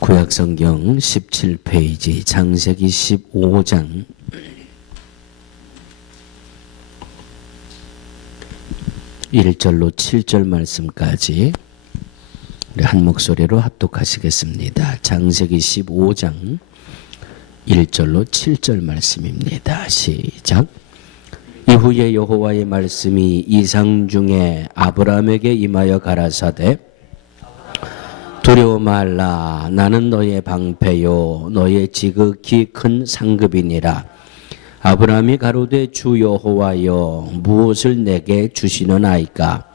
구약성경 17페이지 창세기 15장 1절로 7절 말씀까지 우리 한 목소리로 합독하시겠습니다. 창세기 15장 1절로 7절 말씀입니다. 시작. 이후에 여호와의 말씀이 이상 중에 아브라함에게 임하여 가라사대 두려워 말라. 나는 너의 방패요 너의 지극히 큰 상급이니라. 아브라함이 가로되 주 여호와여 무엇을 내게 주시느나이까.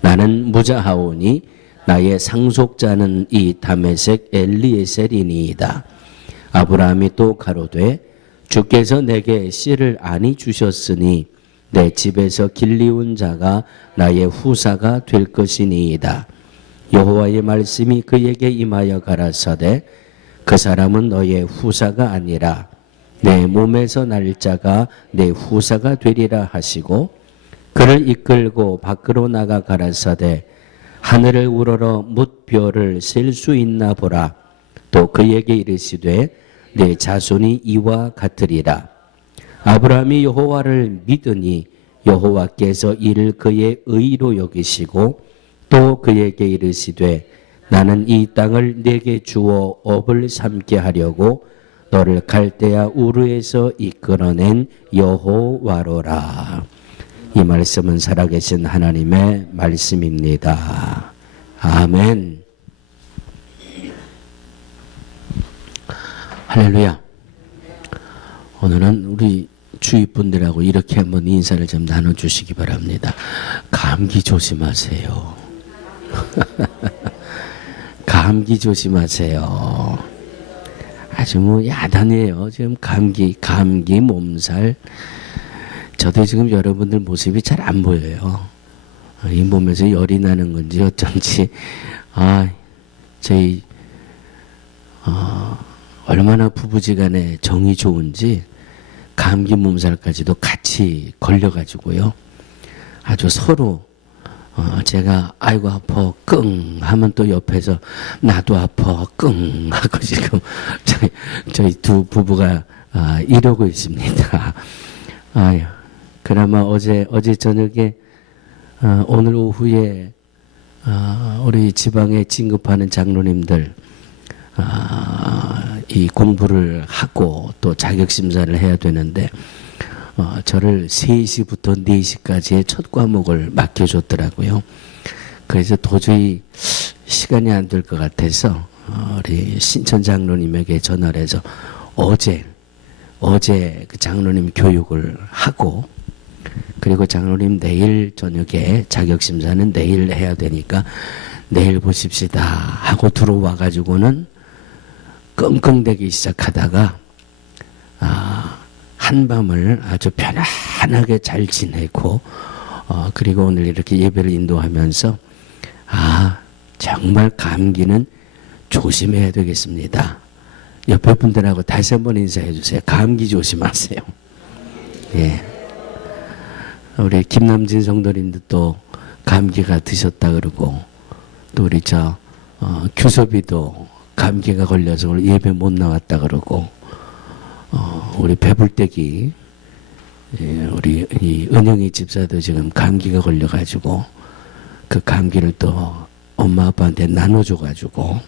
나는 무자하오니 나의 상속자는 이 다메섹 엘리에셀이니이다. 아브라함이 또 가로되 주께서 내게 씨를 아니 주셨으니 내 집에서 길리운 자가 나의 후사가 될 것이니이다. 여호와의 말씀이 그에게 임하여 가라사대 그 사람은 너의 후사가 아니라 내 몸에서 날 자가 내 후사가 되리라 하시고 그를 이끌고 밖으로 나가 가라사대 하늘을 우러러 뭇별을 셀 수 있나 보라. 또 그에게 이르시되 내 자손이 이와 같으리라. 아브라함이 여호와를 믿으니 여호와께서 이를 그의 의로 여기시고 또 그에게 이르시되 나는 이 땅을 내게 주어 업을 삼게 하려고 너를 갈대아 우르에서 이끌어낸 여호와로라. 이 말씀은 살아계신 하나님의 말씀입니다. 아멘. 할렐루야. 오늘은 우리 주위 분들하고 이렇게 한번 인사를 좀 나눠주시기 바랍니다. 감기 조심하세요. 감기 조심하세요. 아주 뭐 야단이에요. 지금 감기 몸살. 저도 지금 여러분들 모습이 잘 안 보여요. 이 몸에서 열이 나는 건지 어쩐지 저희 얼마나 부부지간에 정이 좋은지 감기 몸살까지도 같이 걸려가지고요. 아주 서로 제가 아이고 아파 끙 하면 또 옆에서 나도 아파 끙 하고 지금 저희 두 부부가 이러고 있습니다. 아유, 그나마 어제 저녁에 오늘 오후에 우리 지방에 진급하는 장로님들 이 공부를 하고 또 자격심사를 해야 되는데 저를 3시부터 4시까지의 첫 과목을 맡겨줬더라고요. 그래서 도저히 시간이 안 될 것 같아서 우리 신천 장로님에게 전화를 해서 어제 그 장로님 교육을 하고 그리고 장로님 내일 저녁에 자격심사는 내일 해야 되니까 내일 보십시다 하고 들어와 가지고는 끙끙대기 시작하다가 한밤을 아주 편안하게 잘 지내고 그리고 오늘 이렇게 예배를 인도하면서 정말 감기는 조심해야 되겠습니다. 옆에 분들하고 다시 한번 인사해 주세요. 감기 조심하세요. 예. 우리 김남진 성도님도 또 감기가 드셨다 그러고 또 우리 규섭이도 감기가 걸려서 오늘 예배 못 나왔다 그러고 우리 배불떼기 우리 이 은영이 집사도 지금 감기가 걸려가지고 그 감기를 또 엄마 아빠한테 나눠줘가지고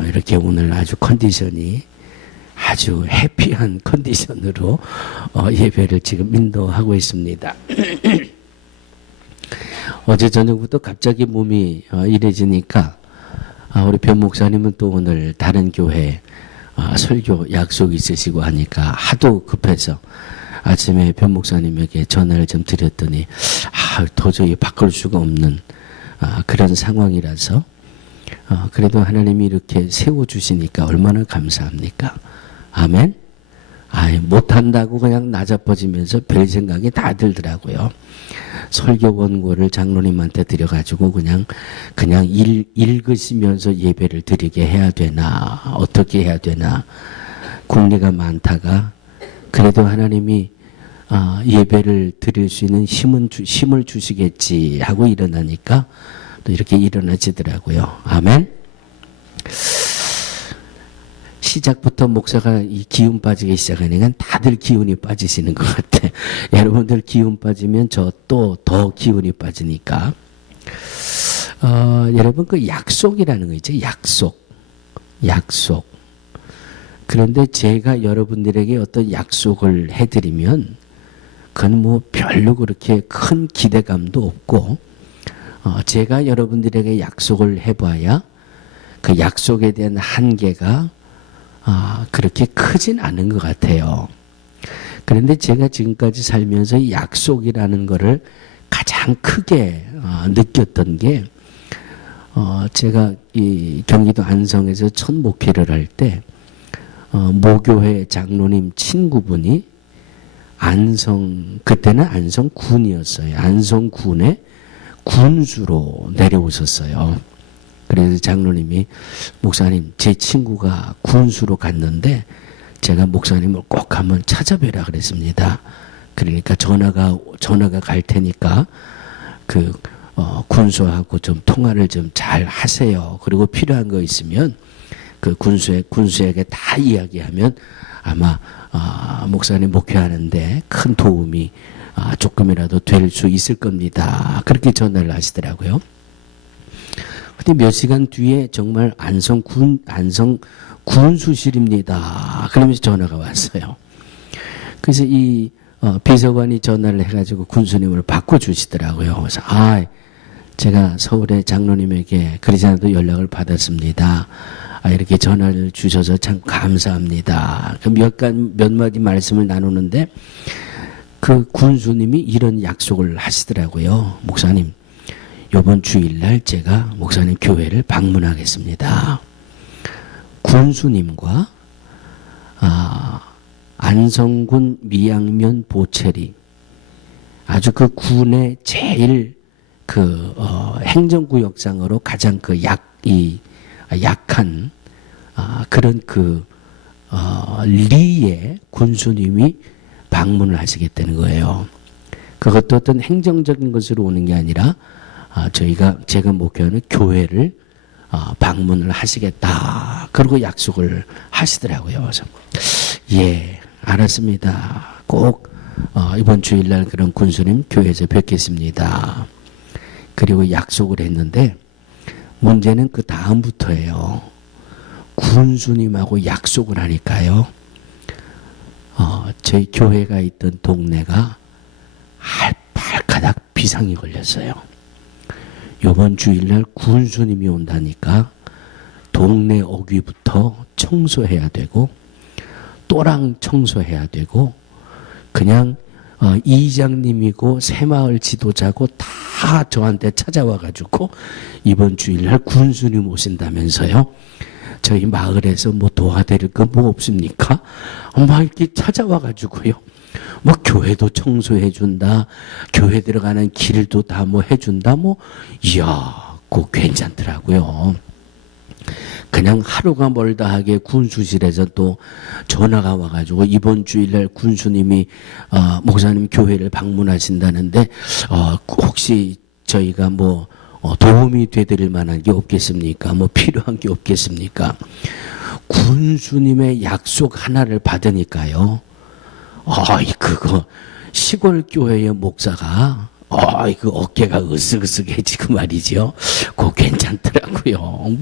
이렇게 오늘 아주 컨디션이 아주 해피한 컨디션으로 예배를 지금 인도하고 있습니다. 어제 저녁부터 갑자기 몸이 이래지니까 우리 변 목사님은 또 오늘 다른 교회 설교 약속 있으시고 하니까 하도 급해서 아침에 변 목사님에게 전화를 좀 드렸더니 도저히 바꿀 수가 없는 그런 상황이라서 그래도 하나님이 이렇게 세워주시니까 얼마나 감사합니까? 아멘? 못한다고 그냥 나자빠지면서 별 생각이 다 들더라고요. 설교 원고를 장로님한테 드려가지고 그냥 읽으시면서 예배를 드리게 해야 되나 어떻게 해야 되나 궁리가 많다가 그래도 하나님이 예배를 드릴 수 있는 힘을 주시겠지 하고 일어나니까 또 이렇게 일어나지더라고요. 아멘. 시작부터 목사가 이 기운 빠지기 시작하니까 다들 기운이 빠지시는 것 같아. 여러분들 기운 빠지면 저 또 더 기운이 빠지니까. 여러분 그 약속이라는 거 있죠. 약속. 그런데 제가 여러분들에게 어떤 약속을 해드리면 그건 뭐 별로 그렇게 큰 기대감도 없고, 제가 여러분들에게 약속을 해봐야 그 약속에 대한 한계가 그렇게 크진 않은 것 같아요. 그런데 제가 지금까지 살면서 이 약속이라는 거를 가장 크게 느꼈던 게, 제가 이 경기도 안성에서 첫 목회를 할 때 모교회 장로님 친구분이 그때는 안성군이었어요. 안성군에 군수로 내려오셨어요. 그래서 장로님이, 목사님, 제 친구가 군수로 갔는데 제가 목사님을 꼭 한번 찾아뵈라 그랬습니다. 그러니까 전화가 갈 테니까 군수하고 좀 통화를 좀 잘 하세요. 그리고 필요한 거 있으면 그 군수에게 다 이야기하면 아마 목사님 목회하는데 큰 도움이 조금이라도 될 수 있을 겁니다. 그렇게 전화를 하시더라고요. 근데 몇 시간 뒤에 정말 안성 군수실입니다. 그러면서 전화가 왔어요. 그래서 이 비서관이 전화를 해가지고 군수님을 바꿔주시더라고요. 그래서 제가 서울의 장로님에게 그러지않아도 연락을 받았습니다. 이렇게 전화를 주셔서 참 감사합니다. 몇 마디 말씀을 나누는데 그 군수님이 이런 약속을 하시더라고요. 목사님, 이번 주일날 제가 목사님 교회를 방문하겠습니다. 군수님과 안성군 미양면 보채리, 아주 그 군의 제일 행정구역상으로 가장 약한 그런 리에 군수님이 방문을 하시겠다는 거예요. 그것도 어떤 행정적인 것으로 오는 게 아니라 제가 목회하는 교회를 방문을 하시겠다. 그리고 약속을 하시더라고요. 그래서 예, 알았습니다. 꼭 이번 주일날 그런 군수님 교회에서 뵙겠습니다. 그리고 약속을 했는데 문제는 그 다음부터예요. 군수님하고 약속을 하니까요. 저희 교회가 있던 동네가 발가닥 비상이 걸렸어요. 이번 주일날 군수님이 온다니까 동네 어귀부터 청소해야 되고 또랑 청소해야 되고 그냥 이장님이고 새마을 지도자고 다 저한테 찾아와가지고 이번 주일날 군수님 오신다면서요. 저희 마을에서 뭐 도와드릴 거 뭐 없습니까? 막 이렇게 찾아와가지고요. 뭐 교회도 청소해준다. 교회 들어가는 길도 다 뭐 해준다. 이야, 그거 괜찮더라고요. 그냥 하루가 멀다 하게 군수실에서 또 전화가 와가지고 이번 주일날 군수님이 목사님 교회를 방문하신다는데 혹시 저희가 뭐 도움이 되드릴 만한 게 없겠습니까? 뭐 필요한 게 없겠습니까? 군수님의 약속 하나를 받으니까요. 그거 시골 교회의 목사가 그 어깨가 으쓱으쓱해지고 말이죠. 그거 괜찮더라고요.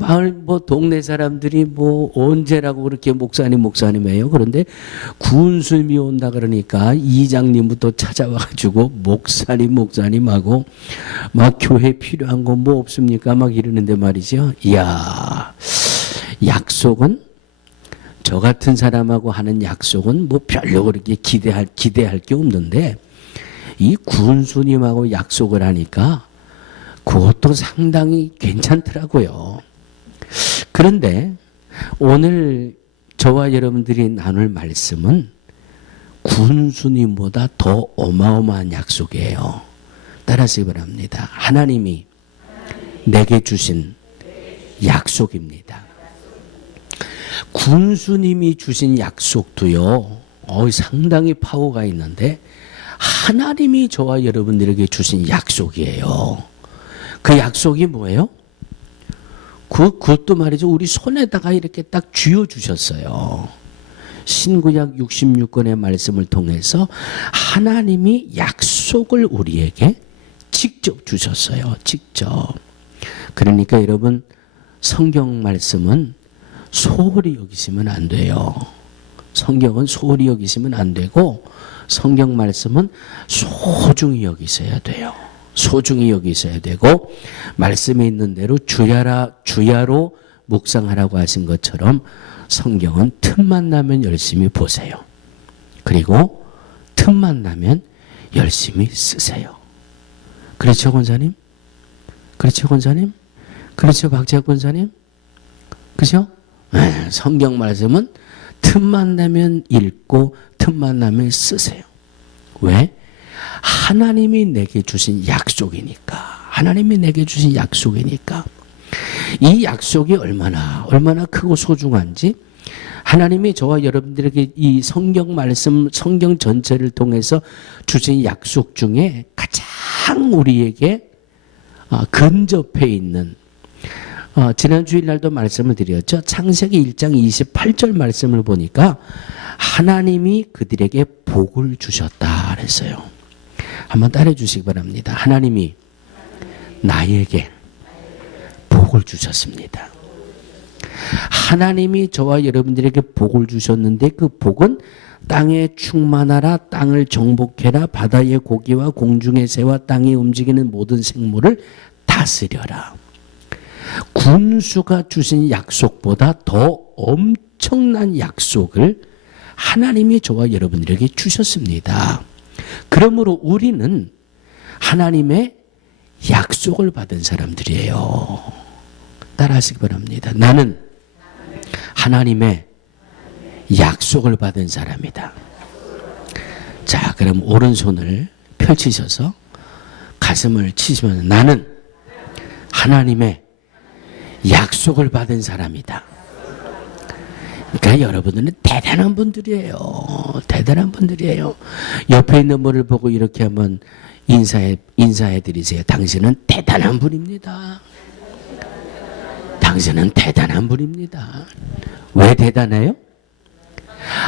마을 동네 사람들이 언제라고 그렇게 목사님이에요. 그런데 군수님이 온다 그러니까 이장님부터 찾아와가지고 목사님하고 막 교회 필요한 거 뭐 없습니까? 막 이러는데 말이죠. 이야, 약속은 저 같은 사람하고 하는 약속은 별로 그렇게 기대할 게 없는데 이 군수님하고 약속을 하니까 그것도 상당히 괜찮더라고요. 그런데 오늘 저와 여러분들이 나눌 말씀은 군수님보다 더 어마어마한 약속이에요. 따라하시기 바랍니다. 하나님이 내게 주신 약속입니다. 군수님이 주신 약속도요, 상당히 파워가 있는데 하나님이 저와 여러분들에게 주신 약속이에요. 그 약속이 뭐예요? 그것도 말이죠. 우리 손에다가 이렇게 딱 쥐어주셨어요. 신구약 66권의 말씀을 통해서 하나님이 약속을 우리에게 직접 주셨어요. 직접. 그러니까 여러분, 성경 말씀은 소홀히 여기시면 안 돼요. 성경은 소홀히 여기시면 안 되고 성경 말씀은 소중히 여기셔야 돼요. 소중히 여기셔야 되고 말씀에 있는 대로 주야로 묵상하라고 하신 것처럼 성경은 틈만 나면 열심히 보세요. 그리고 틈만 나면 열심히 쓰세요. 그렇죠, 권사님? 그렇죠, 권사님? 그렇죠, 박재학 권사님? 그죠? 네, 성경 말씀은 틈만 나면 읽고 틈만 나면 쓰세요. 왜? 하나님이 내게 주신 약속이니까. 하나님이 내게 주신 약속이니까. 이 약속이 얼마나 크고 소중한지 하나님이 저와 여러분들에게 이 성경 말씀, 성경 전체를 통해서 주신 약속 중에 가장 우리에게 근접해 있는 지난 주일날도 말씀을 드렸죠. 창세기 1장 28절 말씀을 보니까 하나님이 그들에게 복을 주셨다 그랬어요. 한번 따라해 주시기 바랍니다. 하나님이 나에게 복을 주셨습니다. 하나님이 저와 여러분들에게 복을 주셨는데 그 복은 땅에 충만하라, 땅을 정복해라, 바다의 고기와 공중의 새와 땅에 움직이는 모든 생물을 다스려라. 군수가 주신 약속보다 더 엄청난 약속을 하나님이 저와 여러분들에게 주셨습니다. 그러므로 우리는 하나님의 약속을 받은 사람들이에요. 따라하시기 바랍니다. 나는 하나님의 약속을 받은 사람이다. 자, 그럼 오른손을 펼치셔서 가슴을 치시면 나는 하나님의 약속을 받은 사람이다. 그러니까 여러분들은 대단한 분들이에요. 대단한 분들이에요. 옆에 있는 분을 보고 이렇게 한번 인사해 드리세요. 당신은 대단한 분입니다. 당신은 대단한 분입니다. 왜 대단해요?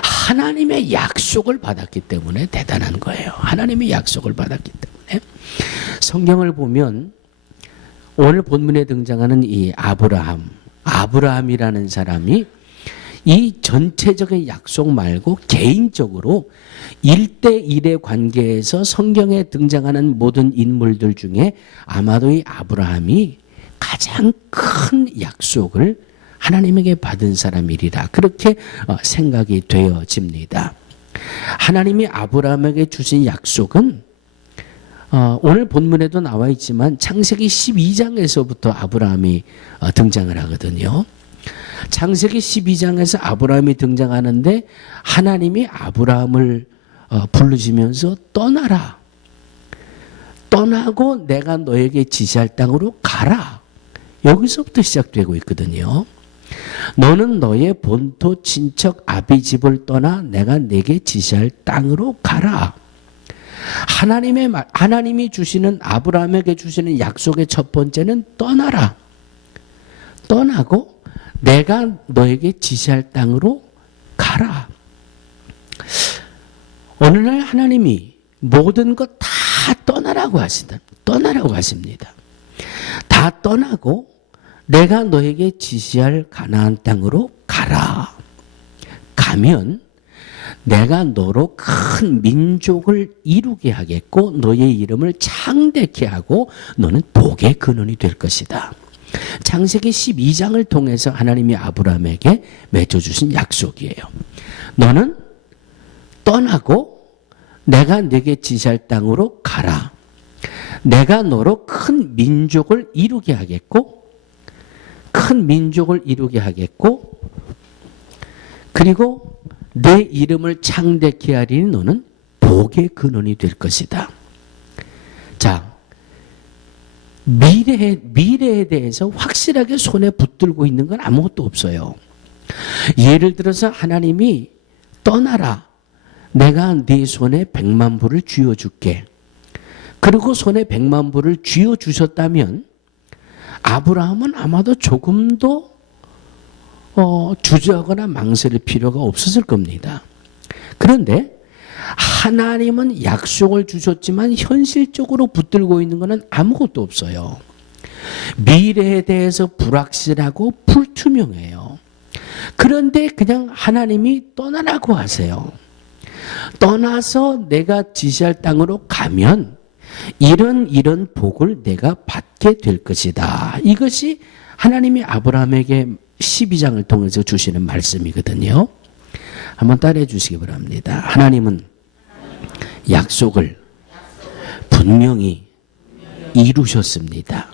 하나님의 약속을 받았기 때문에 대단한 거예요. 하나님의 약속을 받았기 때문에. 성경을 보면 오늘 본문에 등장하는 이 아브라함이라는 사람이 이 전체적인 약속 말고 개인적으로 1대1의 관계에서 성경에 등장하는 모든 인물들 중에 아마도 이 아브라함이 가장 큰 약속을 하나님에게 받은 사람이리라. 그렇게 생각이 되어집니다. 하나님이 아브라함에게 주신 약속은 오늘 본문에도 나와 있지만 창세기 12장에서부터 아브라함이 등장을 하거든요. 창세기 12장에서 아브라함이 등장하는데 하나님이 아브라함을 부르시면서 떠나라. 떠나고 내가 너에게 지시할 땅으로 가라. 여기서부터 시작되고 있거든요. 너는 너의 본토 친척 아비 집을 떠나 내가 내게 지시할 땅으로 가라. 하나님이 주시는 아브라함에게 주시는 약속의 첫 번째는 떠나라. 떠나고 내가 너에게 지시할 땅으로 가라. 어느 날 하나님이 모든 것 다 떠나라고 하신다. 떠나라고 하십니다. 다 떠나고 내가 너에게 지시할 가나안 땅으로 가라. 가면 내가 너로 큰 민족을 이루게 하겠고 너의 이름을 창대케 하고 너는 복의 근원이 될 것이다. 창세기 12장을 통해서 하나님이 아브라함에게 맺어주신 약속이에요. 너는 떠나고 내가 네게 지시할 땅으로 가라. 내가 너로 큰 민족을 이루게 하겠고 그리고 내 이름을 창대케 하리니 너는 복의 근원이 될 것이다. 자, 미래에 대해서 확실하게 손에 붙들고 있는 건 아무것도 없어요. 예를 들어서 하나님이 떠나라. 내가 네 손에 100만 불을 쥐어줄게. 그리고 손에 100만 불을 쥐어주셨다면 아브라함은 아마도 조금도 주저하거나 망설일 필요가 없었을 겁니다. 그런데 하나님은 약속을 주셨지만 현실적으로 붙들고 있는 것은 아무것도 없어요. 미래에 대해서 불확실하고 불투명해요. 그런데 그냥 하나님이 떠나라고 하세요. 떠나서 내가 지시할 땅으로 가면 이런 복을 내가 받게 될 것이다. 이것이 하나님이 아브라함에게 12장을 통해서 주시는 말씀이거든요. 한번 따라해 주시기 바랍니다. 하나님은 약속을 분명히 이루셨습니다.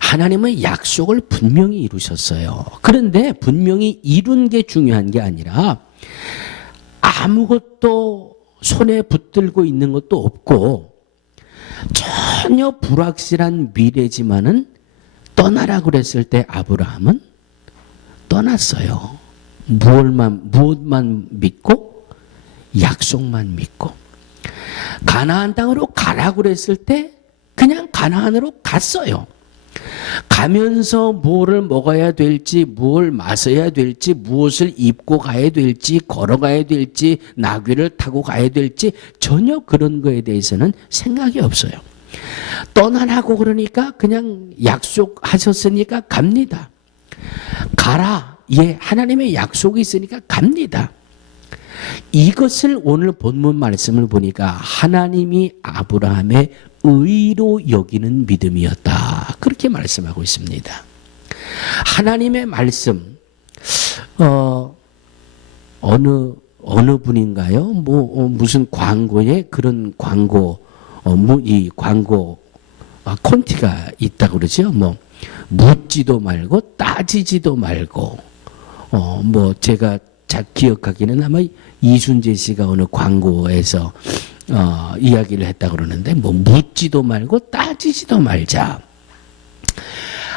하나님은 약속을 분명히 이루셨어요. 그런데 분명히 이룬 게 중요한 게 아니라 아무것도 손에 붙들고 있는 것도 없고 전혀 불확실한 미래지만은 떠나라고 그랬을 때 아브라함은 떠났어요. 무엇만 믿고? 약속만 믿고. 가나안 땅으로 가라고 그랬을 때 그냥 가나안으로 갔어요. 가면서 무엇을 먹어야 될지, 무엇을 마셔야 될지, 무엇을 입고 가야 될지, 걸어가야 될지, 나귀를 타고 가야 될지 전혀 그런 거에 대해서는 생각이 없어요. 떠나라고 그러니까 그냥 약속하셨으니까 갑니다. 가라. 예, 하나님의 약속이 있으니까 갑니다. 이것을 오늘 본문 말씀을 보니까 하나님이 아브라함의 의로 여기는 믿음이었다. 그렇게 말씀하고 있습니다. 하나님의 말씀, 어느 분인가요? 무슨 광고에 그런 광고, 이 광고 콘티가 있다고 그러죠. 묻지도 말고 따지지도 말고, 제가 잘 기억하기는 아마 이순재 씨가 어느 광고에서 이야기를 했다고 그러는데 묻지도 말고 따지지도 말자.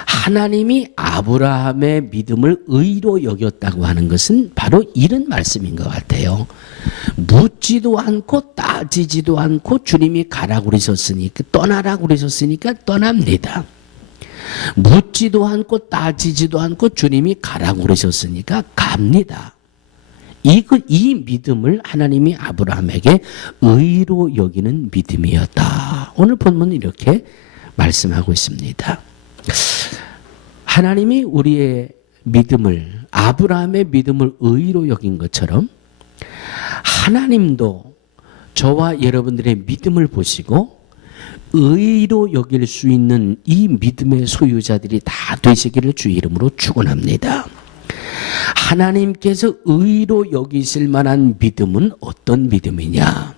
하나님이 아브라함의 믿음을 의로 여겼다고 하는 것은 바로 이런 말씀인 것 같아요. 묻지도 않고 따지지도 않고 주님이 가라고 그러셨으니까 떠나라고 그러셨으니까 떠납니다. 묻지도 않고 따지지도 않고 주님이 가라고 그러셨으니까 갑니다. 이 믿음을 하나님이 아브라함에게 의로 여기는 믿음이었다. 오늘 본문은 이렇게 말씀하고 있습니다. 하나님이 우리의 믿음을, 아브라함의 믿음을 의로 여긴 것처럼 하나님도 저와 여러분들의 믿음을 보시고 의로 여길 수 있는 이 믿음의 소유자들이 다 되시기를 주의 이름으로 축원합니다. 하나님께서 의로 여기실 만한 믿음은 어떤 믿음이냐?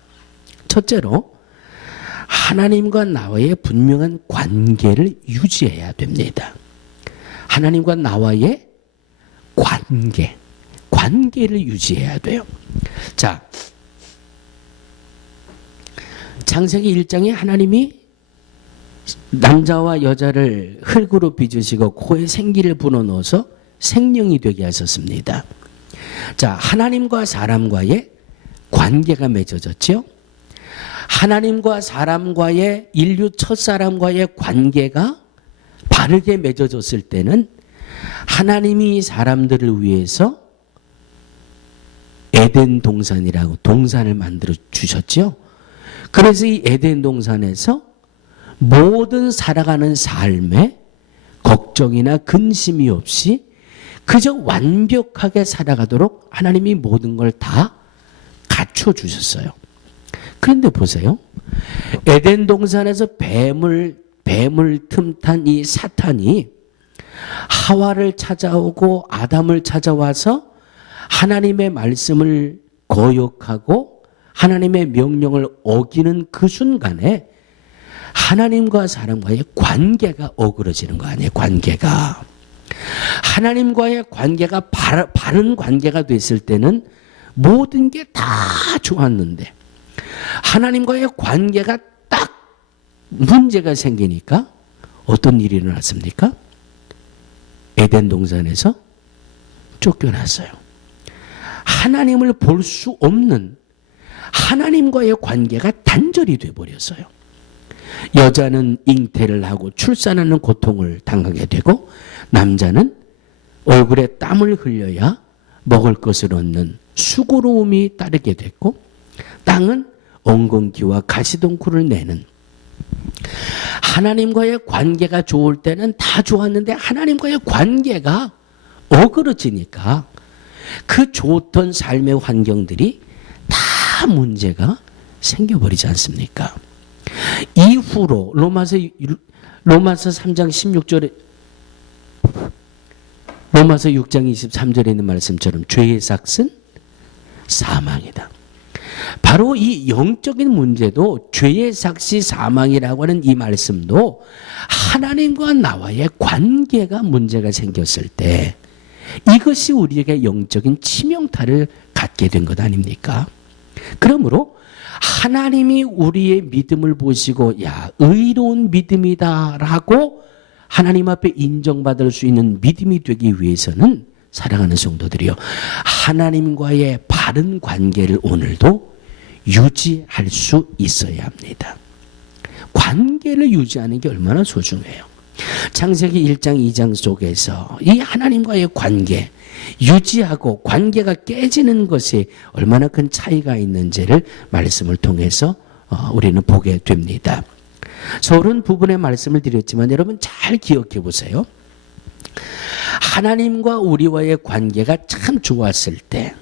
첫째로 하나님과 나와의 분명한 관계를 유지해야 됩니다. 하나님과 나와의 관계를 유지해야 돼요. 자, 창세기 1장에 하나님이 남자와 여자를 흙으로 빚으시고 코에 생기를 불어넣어서 생명이 되게 하셨습니다. 자, 하나님과 사람과의 관계가 맺어졌죠. 하나님과 사람과의 인류 첫사람과의 관계가 바르게 맺어졌을 때는 하나님이 사람들을 위해서 에덴 동산이라고 동산을 만들어 주셨죠. 그래서 이 에덴 동산에서 모든 살아가는 삶에 걱정이나 근심이 없이 그저 완벽하게 살아가도록 하나님이 모든 걸 다 갖춰주셨어요. 그런데 보세요. 에덴 동산에서 뱀을 틈탄 이 사탄이 하와를 찾아오고 아담을 찾아와서 하나님의 말씀을 거역하고 하나님의 명령을 어기는 그 순간에 하나님과 사람과의 관계가 어그러지는 거 아니에요. 관계가. 하나님과의 관계가 바른 관계가 됐을 때는 모든 게 다 좋았는데 하나님과의 관계가 딱 문제가 생기니까 어떤 일이 일어났습니까? 에덴 동산에서 쫓겨났어요. 하나님을 볼 수 없는 하나님과의 관계가 단절이 되어버렸어요. 여자는 잉태를 하고 출산하는 고통을 당하게 되고 남자는 얼굴에 땀을 흘려야 먹을 것을 얻는 수고로움이 따르게 됐고 땅은 엉겅퀴와 가시덩굴을 내는 하나님과의 관계가 좋을 때는 다 좋았는데 하나님과의 관계가 어그러지니까 그 좋던 삶의 환경들이 다 문제가 생겨버리지 않습니까? 이후로 로마서 3장 16절에 로마서 6장 23절에 있는 말씀처럼 죄의 삭은 사망이다. 바로 이 영적인 문제도 죄의 삭이 사망이라고 하는 이 말씀도 하나님과 나와의 관계가 문제가 생겼을 때 이것이 우리에게 영적인 치명타를 갖게 된 것 아닙니까? 그러므로 하나님이 우리의 믿음을 보시고 야 의로운 믿음이다라고 하나님 앞에 인정받을 수 있는 믿음이 되기 위해서는 사랑하는 성도들이요 하나님과의 바른 관계를 오늘도 유지할 수 있어야 합니다. 관계를 유지하는 게 얼마나 소중해요. 창세기 1장 2장 속에서 이 하나님과의 관계 유지하고 관계가 깨지는 것이 얼마나 큰 차이가 있는지를 말씀을 통해서 우리는 보게 됩니다. 서론 부분의 말씀을 드렸지만 여러분 잘 기억해 보세요. 하나님과 우리와의 관계가 참 좋았을 때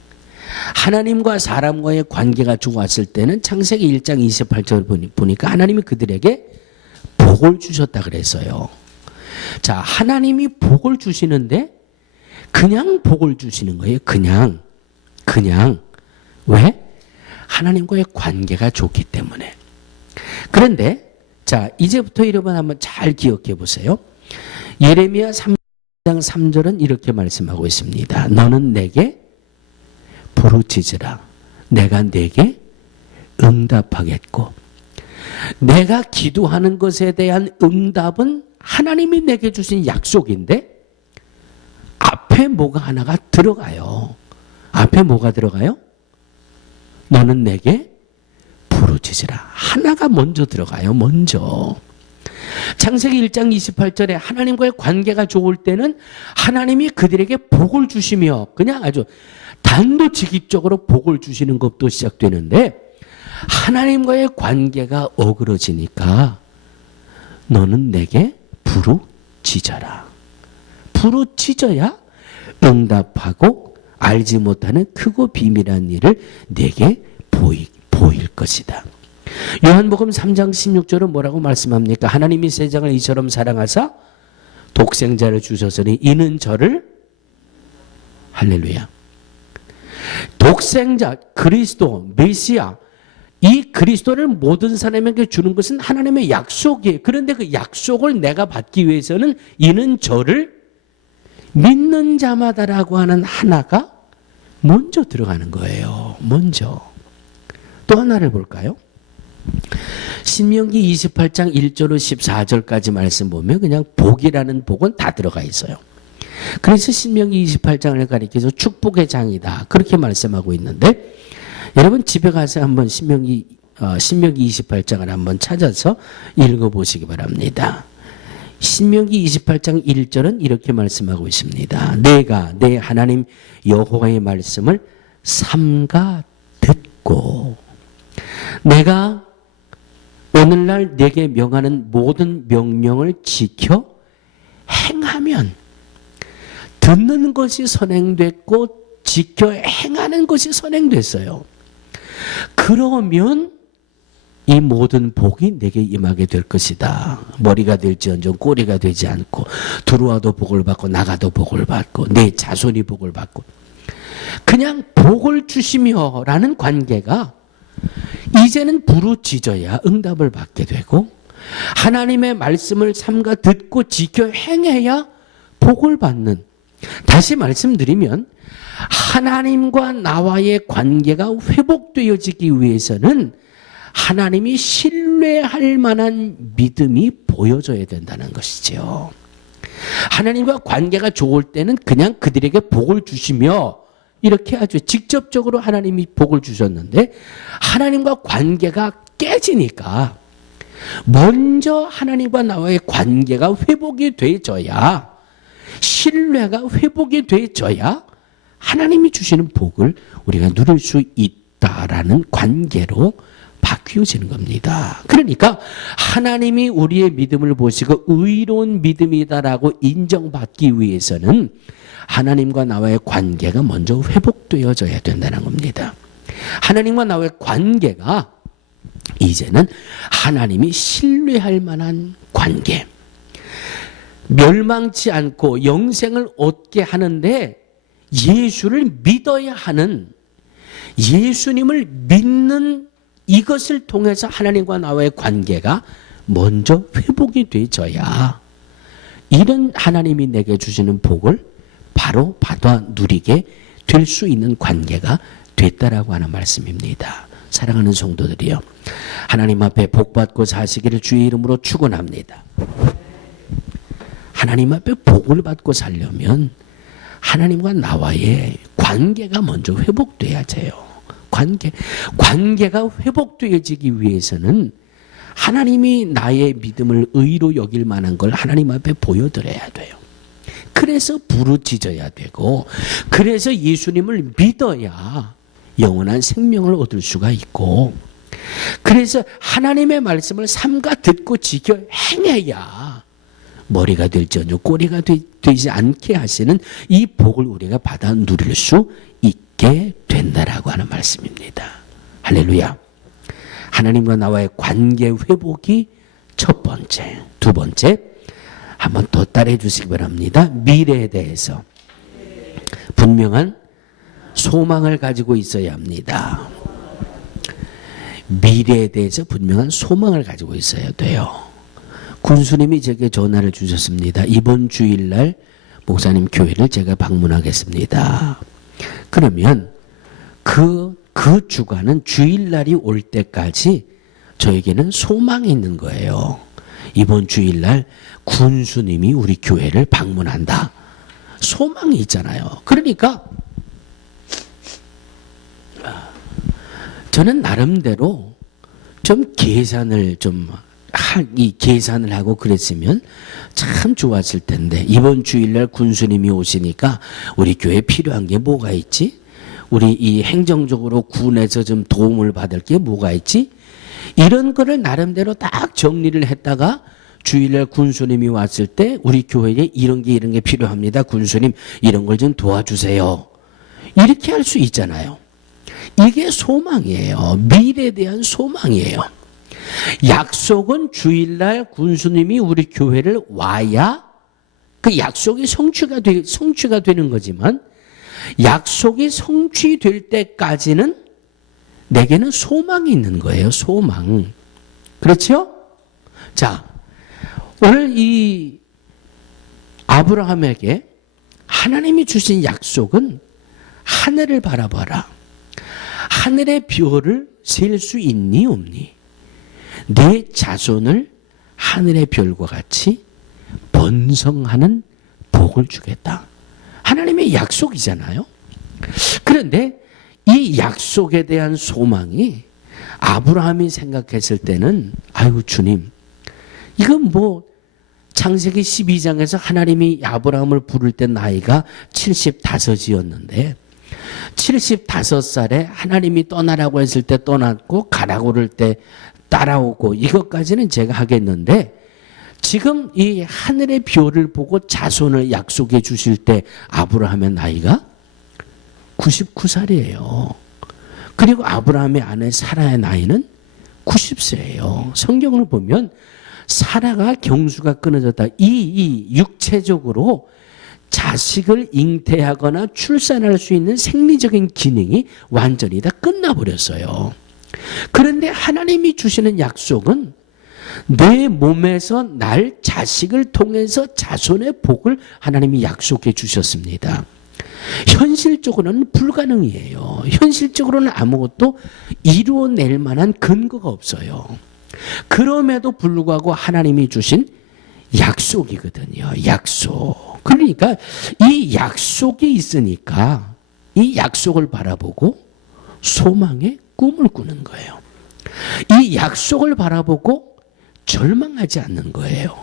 하나님과 사람과의 관계가 좋았을 때는 창세기 1장 28절 보니까 하나님이 그들에게 복을 주셨다 그랬어요. 자, 하나님이 복을 주시는데 그냥 복을 주시는 거예요. 그냥. 왜? 하나님과의 관계가 좋기 때문에. 그런데 자, 이제부터 여러분 한번 잘 기억해 보세요. 예레미야 3장 3절은 이렇게 말씀하고 있습니다. 너는 내게 부르짖으라. 내가 내게 응답하겠고. 내가 기도하는 것에 대한 응답은 하나님이 내게 주신 약속인데 앞에 뭐가 하나가 들어가요. 앞에 뭐가 들어가요? 너는 내게 부르짖으라. 하나가 먼저 들어가요. 먼저. 창세기 1장 28절에 하나님과의 관계가 좋을 때는 하나님이 그들에게 복을 주시며 그냥 아주 단도직입적으로 복을 주시는 것도 시작되는데 하나님과의 관계가 어그러지니까 너는 내게 부르짖어라. 부르짖어야 응답하고 알지 못하는 크고 비밀한 일을 내게 보일 것이다. 요한복음 3장 16절은 뭐라고 말씀합니까? 하나님이 세상을 이처럼 사랑하사 독생자를 주셨으니 이는 저를 할렐루야. 독생자 그리스도 메시아 이 그리스도를 모든 사람에게 주는 것은 하나님의 약속이에요. 그런데 그 약속을 내가 받기 위해서는 이는 저를 믿는 자마다라고 하는 하나가 먼저 들어가는 거예요. 먼저. 또 하나를 볼까요? 신명기 28장 1절로 14절까지 말씀 보면 그냥 복이라는 복은 다 들어가 있어요. 그래서 신명기 28장을 가리켜서 축복의 장이다. 그렇게 말씀하고 있는데 여러분 집에 가서 한번 신명기 28장을 한번 찾아서 읽어보시기 바랍니다. 신명기 28장 1절은 이렇게 말씀하고 있습니다. 내가 내 하나님 여호와의 말씀을 삼가 듣고 내가 오늘날 내게 명하는 모든 명령을 지켜 행하면 듣는 것이 선행됐고 지켜 행하는 것이 선행됐어요. 그러면 이 모든 복이 내게 임하게 될 것이다. 머리가 될지언정 꼬리가 되지 않고 들어와도 복을 받고 나가도 복을 받고 내 자손이 복을 받고 그냥 복을 주시며 라는 관계가 이제는 부르짖어야 응답을 받게 되고 하나님의 말씀을 삼가 듣고 지켜 행해야 복을 받는. 다시 말씀드리면 하나님과 나와의 관계가 회복되어지기 위해서는 하나님이 신뢰할 만한 믿음이 보여져야 된다는 것이죠. 하나님과 관계가 좋을 때는 그냥 그들에게 복을 주시며 이렇게 아주 직접적으로 하나님이 복을 주셨는데 하나님과 관계가 깨지니까 먼저 하나님과 나와의 관계가 회복이 되어져야, 신뢰가 회복이 되어져야 하나님이 주시는 복을 우리가 누릴 수 있다라는 관계로 바뀌어지는 겁니다. 그러니까 하나님이 우리의 믿음을 보시고 의로운 믿음이다라고 인정받기 위해서는 하나님과 나와의 관계가 먼저 회복되어져야 된다는 겁니다. 하나님과 나와의 관계가 이제는 하나님이 신뢰할 만한 관계, 멸망치 않고 영생을 얻게 하는데 예수를 믿어야 하는, 예수님을 믿는 이것을 통해서 하나님과 나와의 관계가 먼저 회복이 되어져야 이런 하나님이 내게 주시는 복을 바로 받아 누리게 될 수 있는 관계가 됐다라고 하는 말씀입니다. 사랑하는 성도들이요, 하나님 앞에 복받고 사시기를 주의 이름으로 축원합니다. 하나님 앞에 복을 받고 살려면 하나님과 나와의 관계가 먼저 회복돼야 돼요. 관계가 회복되어지기 위해서는 하나님이 나의 믿음을 의로 여길 만한 걸 하나님 앞에 보여드려야 돼요. 그래서 부르짖어야 되고, 그래서 예수님을 믿어야 영원한 생명을 얻을 수가 있고, 그래서 하나님의 말씀을 삼가 듣고 지켜 행해야 머리가 될지언정 꼬리가 되지 않게 하시는 이 복을 우리가 받아 누릴 수 있게 된다라고 하는 말씀입니다. 할렐루야. 하나님과 나와의 관계 회복이 첫 번째. 두 번째, 한번 더 따라해 주시기 바랍니다. 미래에 대해서 분명한 소망을 가지고 있어야 합니다. 미래에 대해서 분명한 소망을 가지고 있어야 돼요. 군수님이 제게 전화를 주셨습니다. 이번 주일날 목사님 교회를 제가 방문하겠습니다. 그러면 그 주간은 주일날이 올 때까지 저에게는 소망이 있는 거예요. 이번 주일날 군수님이 우리 교회를 방문한다. 소망이 있잖아요. 그러니까 저는 나름대로 좀 계산을 하고 그랬으면 참 좋았을 텐데, 이번 주일날 군수님이 오시니까 우리 교회에 필요한 게 뭐가 있지? 우리 이 행정적으로 군에서 좀 도움을 받을 게 뭐가 있지? 이런 거를 나름대로 딱 정리를 했다가 주일날 군수님이 왔을 때 우리 교회에 이런 게 필요합니다. 군수님 이런 걸 좀 도와주세요. 이렇게 할 수 있잖아요. 이게 소망이에요. 미래에 대한 소망이에요. 약속은 주일날 군수님이 우리 교회를 와야 그 약속이 성취가 되는 거지만, 약속이 성취될 때까지는 내게는 소망이 있는 거예요. 소망. 그렇죠? 자, 오늘 이 아브라함에게 하나님이 주신 약속은 하늘을 바라봐라. 하늘의 별을 셀 수 있니 없니? 내 자손을 하늘의 별과 같이 번성하는 복을 주겠다. 하나님의 약속이잖아요. 그런데 이 약속에 대한 소망이 아브라함이 생각했을 때는, 아이고 주님, 이건 뭐 창세기 12장에서 하나님이 아브라함을 부를 때 나이가 75이었는데 75살에 하나님이 떠나라고 했을 때 떠났고 가라고 그럴 때 따라오고, 이것까지는 제가 하겠는데, 지금 이 하늘의 별을 보고 자손을 약속해 주실 때 아브라함의 나이가 99살이에요. 그리고 아브라함의 아내 사라의 나이는 90세예요. 성경을 보면 사라가 경수가 끊어졌다. 이 육체적으로 자식을 잉태하거나 출산할 수 있는 생리적인 기능이 완전히 다 끝나버렸어요. 그런데 하나님이 주시는 약속은 내 몸에서 날 자식을 통해서 자손의 복을 하나님이 약속해 주셨습니다. 현실적으로는 불가능이에요. 현실적으로는 아무것도 이루어낼 만한 근거가 없어요. 그럼에도 불구하고 하나님이 주신 약속이거든요. 약속. 그러니까 이 약속이 있으니까 이 약속을 바라보고 소망의 꿈을 꾸는 거예요. 이 약속을 바라보고 절망하지 않는 거예요.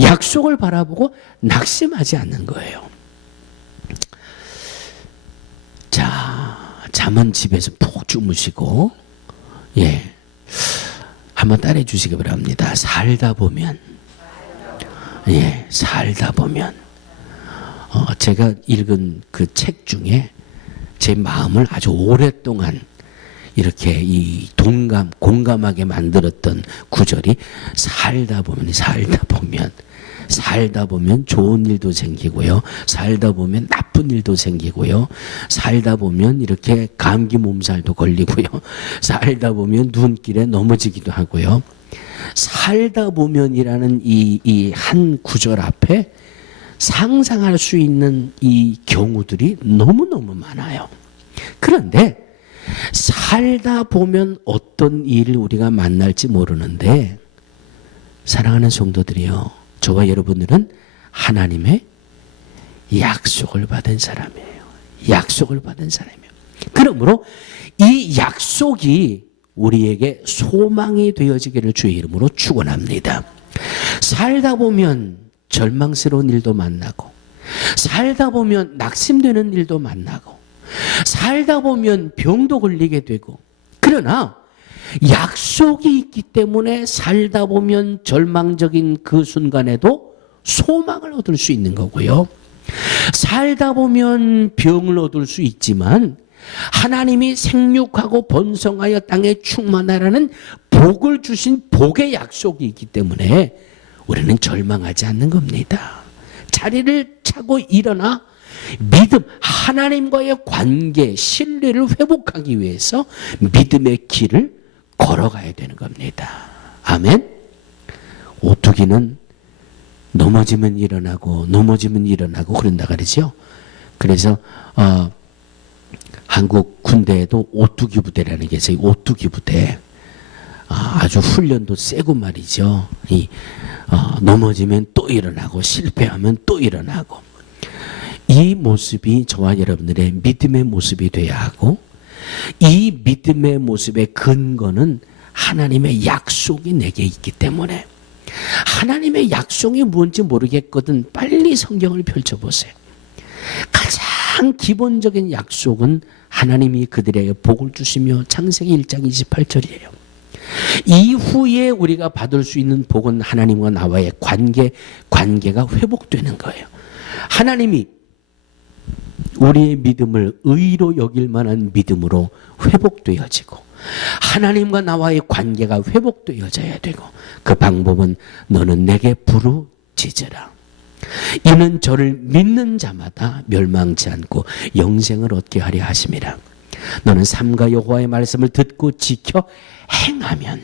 약속을 바라보고 낙심하지 않는 거예요. 자, 잠은 집에서 푹 주무시고, 한번 따라해 주시기 바랍니다. 살다 보면, 살다 보면, 제가 읽은 그 책 중에 제 마음을 아주 오랫동안 이렇게 공감하게 만들었던 구절이 살다 보면 좋은 일도 생기고요. 살다 보면 나쁜 일도 생기고요. 살다 보면 이렇게 감기 몸살도 걸리고요. 살다 보면 눈길에 넘어지기도 하고요. 살다 보면이라는 이 한 구절 앞에 상상할 수 있는 이 경우들이 너무너무 많아요. 그런데 살다 보면 어떤 일을 우리가 만날지 모르는데, 사랑하는 성도들이요, 저와 여러분들은 하나님의 약속을 받은 사람이에요. 약속을 받은 사람이에요. 그러므로 이 약속이 우리에게 소망이 되어지기를 주의 이름으로 축원합니다. 살다 보면 절망스러운 일도 만나고, 살다 보면 낙심되는 일도 만나고, 살다 보면 병도 걸리게 되고, 그러나 약속이 있기 때문에 살다 보면 절망적인 그 순간에도 소망을 얻을 수 있는 거고요. 살다 보면 병을 얻을 수 있지만 하나님이 생육하고 번성하여 땅에 충만하라는 복을 주신 복의 약속이 있기 때문에 우리는 절망하지 않는 겁니다. 자리를 차고 일어나 믿음, 하나님과의 관계, 신뢰를 회복하기 위해서 믿음의 길을 걸어가야 되는 겁니다. 아멘. 오뚜기는 넘어지면 일어나고 그런다 그러죠. 그래서 한국 군대에도 오뚜기 부대라는 게 있어요. 오뚜기 부대. 아주 훈련도 세고 말이죠. 넘어지면 또 일어나고, 실패하면 또 일어나고. 이 모습이 저와 여러분들의 믿음의 모습이 돼야 하고, 이 믿음의 모습의 근거는 하나님의 약속이 내게 있기 때문에, 하나님의 약속이 뭔지 모르겠거든 빨리 성경을 펼쳐보세요. 가장 기본적인 약속은 하나님이 그들에게 복을 주시며, 창세기 1장 28절이에요. 이후에 우리가 받을 수 있는 복은 하나님과 나와의 관계가 회복되는 거예요. 하나님이 우리의 믿음을 의로 여길 만한 믿음으로 회복되어지고, 하나님과 나와의 관계가 회복되어져야 되고, 그 방법은 너는 내게 부르짖으라. 이는 저를 믿는 자마다 멸망치 않고 영생을 얻게 하려 하심이라. 너는 삼가 여호와의 말씀을 듣고 지켜 행하면,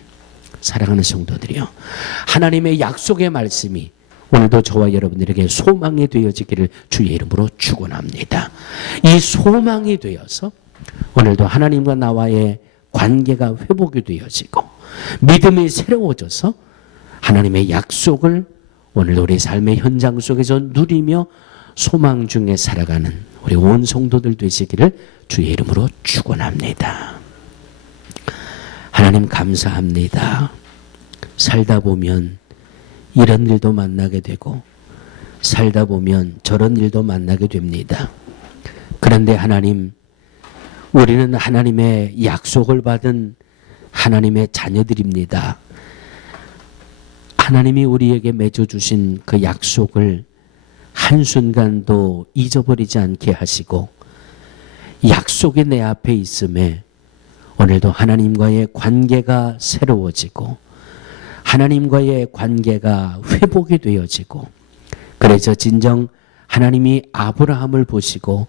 사랑하는 성도들이요, 하나님의 약속의 말씀이 오늘도 저와 여러분들에게 소망이 되어지기를 주의 이름으로 축원합니다. 이 소망이 되어서 오늘도 하나님과 나와의 관계가 회복이 되어지고, 믿음이 새로워져서 하나님의 약속을 오늘도 우리 삶의 현장 속에서 누리며 소망 중에 살아가는 우리 온 성도들 되시기를 주의 이름으로 축원합니다. 하나님 감사합니다. 살다 보면 이런 일도 만나게 되고, 살다 보면 저런 일도 만나게 됩니다. 그런데 하나님, 우리는 하나님의 약속을 받은 하나님의 자녀들입니다. 하나님이 우리에게 맺어주신 그 약속을 한순간도 잊어버리지 않게 하시고, 약속이 내 앞에 있음에 오늘도 하나님과의 관계가 새로워지고, 하나님과의 관계가 회복이 되어지고, 그래서 진정 하나님이 아브라함을 보시고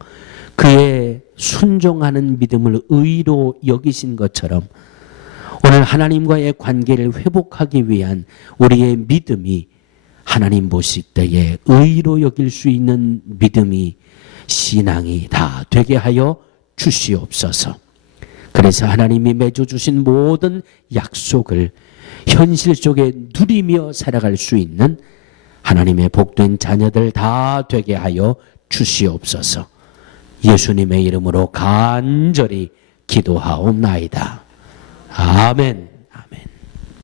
그의 순종하는 믿음을 의로 여기신 것처럼, 오늘 하나님과의 관계를 회복하기 위한 우리의 믿음이 하나님 보실 때에 의로 여길 수 있는 믿음이, 신앙이 다 되게 하여 주시옵소서. 그래서 하나님이 맺어주신 모든 약속을 현실 속에 누리며 살아갈 수 있는 하나님의 복된 자녀들 다 되게 하여 주시옵소서. 예수님의 이름으로 간절히 기도하옵나이다. 아멘.